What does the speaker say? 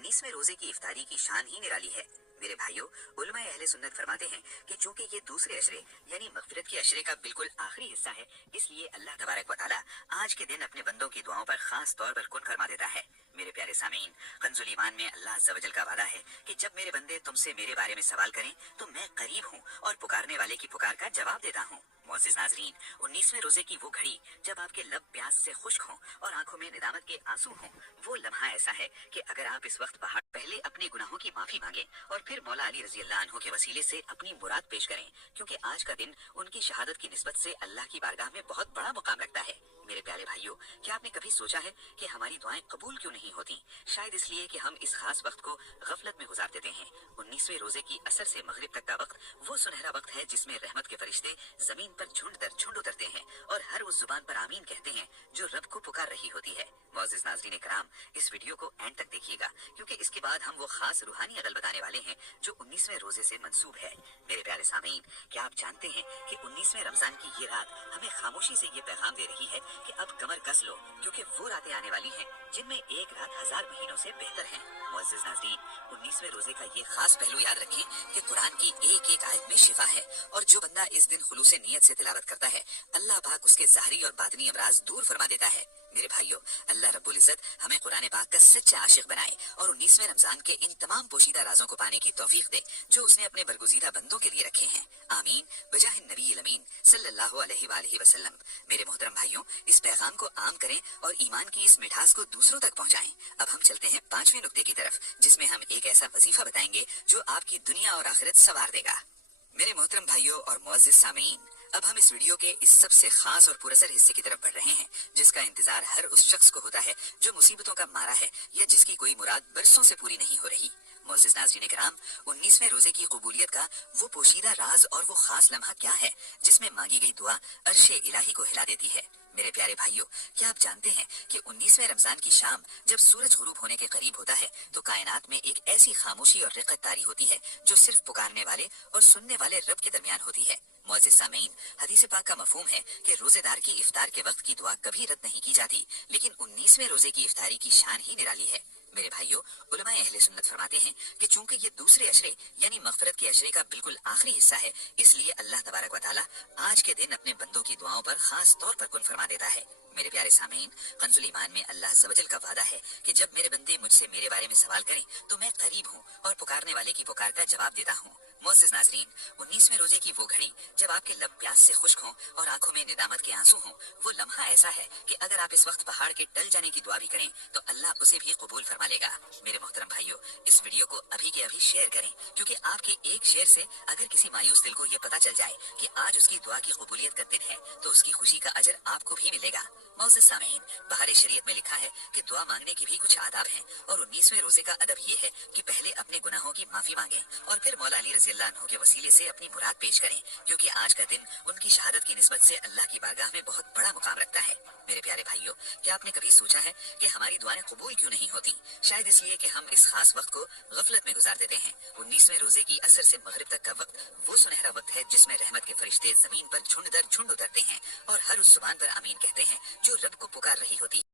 19वें रोजे की इफ्तारी की शान ही निराली है। मेरे भाइयों, उलमाए अहले सुन्नत फरमाते हैं कि चूंकि ये दूसरे अशरे यानी मगफिरत के अशरे का बिल्कुल आखिरी हिस्सा है, इसलिए अल्लाह तबारक व तआला आज के दिन अपने बंदों की दुआओं पर खास तौर पर कुन फरमा देता है। मेरे प्यारे सामीन, कंजुल ईमान में अल्लाह अज़्ज़ व जल का वादा है कि जब मेरे बंदे तुमसे मेरे बारे में सवाल करें तो मैं करीब हूँ और पुकारने वाले की पुकार का जवाब देता हूँ। मोअज़्ज़िज़ नाज़रीन, 19वें रोजे की वो घड़ी जब आपके लब प्यास से खुश्क हों और आंखों में निदामत के आंसू हों, वो लम्हा ऐसा है कि अगर आप इस वक्त पहाड़ पहले अपने गुनाहों की माफी मांगे और फिर मौला अली रजी अल्लाह अन्हु के वसीले से अपनी मुराद पेश करें, क्योंकि आज का दिन उनकी शहादत की निस्बत से अल्लाह की बारगाह में बहुत बड़ा मुकाम रखता है। मेरे प्यारे भाइयों, क्या आपने कभी सोचा है कि हमारी दुआएं कबूल क्यों नहीं होती? शायद इसलिए कि हम इस खास वक्त को गफलत में गुजार देते हैं। 19वें रोजे की असर से मगरिब तक का वक्त वो सुनहरा वक्त है जिसमें रहमत के फरिश्ते जमीन पर झुंड दर झुंड उतरते हैं और हर उस जुबान पर आमीन कहते हैं जो रब को पुकार रही होती है। मोअज़्ज़िज़ नाज़रीन कराम, इस वीडियो को एंड तक देखिएगा, क्योंकि इसके बाद हम वो खास रूहानी अदल बताने वाले हैं जो 19वें रोजे से मंसूब है। मेरे प्यारे सामीन, क्या आप जानते हैं कि 19वें रमजान की ये रात हमें खामोशी से ये पैगाम दे रही है कि अब कमर कस लो, क्योंकि वो रातें आने वाली हैं जिनमें एक रात 1000 महीनों से बेहतर है। मुअज़्ज़िज़ नाज़रीन, 19वें रोजे का ये खास पहलू याद रखें कि कुरान की एक एक आयत में शिफा है और जो बंदा इस दिन खुलूस नीयत से तिलावत करता है, अल्लाह पाक उसके ज़ाहरी और बातनी अमराज दूर फरमा देता है। मेरे भाइयों, अल्लाह रब्बुल इज़्ज़त हमें कुरान पाक का सच्चा आशिक बनाए और 19वें रमजान के इन तमाम पोशीदा राजों को पाने की तौफीक दे जो उसने अपने बरगुज़ीदा बंदों के लिए रखे हैं। आमीन बजाहिन नबी अमीन सल्लल्लाहु अलैहि वालैहि वसल्लम। मेरे मोहतरम भाइयों, इस पैगाम को आम करें और ईमान की इस मिठास को दूसरों तक पहुंचाएं। अब हम चलते हैं 5वें नुक्ते की तरफ, जिसमें हम एक ऐसा वजीफा बताएंगे जो आपकी दुनिया और आखिरत संवार देगा। मेरे मोहतरम भाइयों और मुअज़्ज़िज़ सामीन, अब हम इस वीडियो के इस सबसे खास और पुरअसर हिस्से की तरफ बढ़ रहे हैं जिसका इंतजार हर उस शख्स को होता है जो मुसीबतों का मारा है या जिसकी कोई मुराद बरसों से पूरी नहीं हो रही। मुअज़्ज़िज़ नाज़रीन कराम, 19वें रोजे की कबूलियत का वो पोशीदा राज और वो खास लम्हा क्या है जिसमें मांगी गई दुआ अर्शे इलाही को हिला देती है? मेरे प्यारे भाइयों, क्या आप जानते हैं कि 19वें रमजान की शाम जब सूरज गुरूब होने के करीब होता है तो कायनात में एक ऐसी खामोशी और रिक़त तारी होती है जो सिर्फ पुकारने वाले और सुनने वाले रब के दरमियान होती है। मुअज़्ज़िज़ सामीन, हदीस पाक का मफ़हूम है कि रोजेदार की इफ्तार के वक्त की दुआ कभी रद्द नहीं की जाती, लेकिन 19वें रोजे की इफ्तारी की शान ही निराली है। मेरे भाइयों, उलमाए अहले सुन्नत फरमाते हैं कि चूंकि ये दूसरे अशरे यानी मगफिरत के अशरे का बिल्कुल आखिरी हिस्सा है, इसलिए अल्लाह तबारक व तआला आज के दिन अपने बंदों की दुआओं पर खास तौर पर कुन फरमा देता है। मेरे प्यारे सामीन, कंजुल ईमान में अल्लाह अज़्ज़ व जल का वादा है कि जब मेरे बंदे मुझसे मेरे बारे में सवाल करें तो मैं करीब हूँ और पुकारने वाले की पुकार का जवाब देता हूँ। मुअज़्ज़िज़ नाज़रीन, 19वें रोजे की वो घड़ी जब आपके लब प्यास से खुश्क हों और आंखों में निदामत के आंसू हों, वो लम्हा ऐसा है कि अगर आप इस वक्त पहाड़ के टल जाने की दुआ भी करें तो अल्लाह उसे भी कबूल फरमा लेगा। मेरे मोहतरम भाइयों, इस वीडियो को अभी के अभी शेयर करें, क्योंकि आपके एक शेयर से अगर किसी मायूस दिल को ये पता चल जाए कि आज उसकी दुआ की कबूलियत का दिन है तो उसकी खुशी का अजर आपको भी मिलेगा। मुअज़्ज़िज़ सामीन, बहार शरीयत में लिखा है कि दुआ मांगने के भी कुछ आदाब हैं और 19वें रोजे का अदब ये है कि पहले अपने गुनाहों की माफी मांगे और फिर मौला अली रज़ी अल्लाह अन्हु के वसीले से अपनी मुराद पेश करें, क्योंकि आज का दिन उनकी शहादत की निस्बत से अल्लाह की बारगाह में बहुत बड़ा मुकाम रखता है। मेरे प्यारे भाइयों, क्या आपने कभी सोचा है कि हमारी दुआएं कबूल क्यों नहीं होती? शायद इसलिए कि हम इस खास वक्त को गफलत में गुजार देते हैं। 19वें रोजे की असर से मगरिब तक का वक्त वो सुनहरा वक्त है जिसमें रहमत के फरिश्ते जमीन पर झुंड दर झुंड उतरते हैं और हर उस जुबान पर आमीन कहते हैं जो रब को पुकार रही होती है।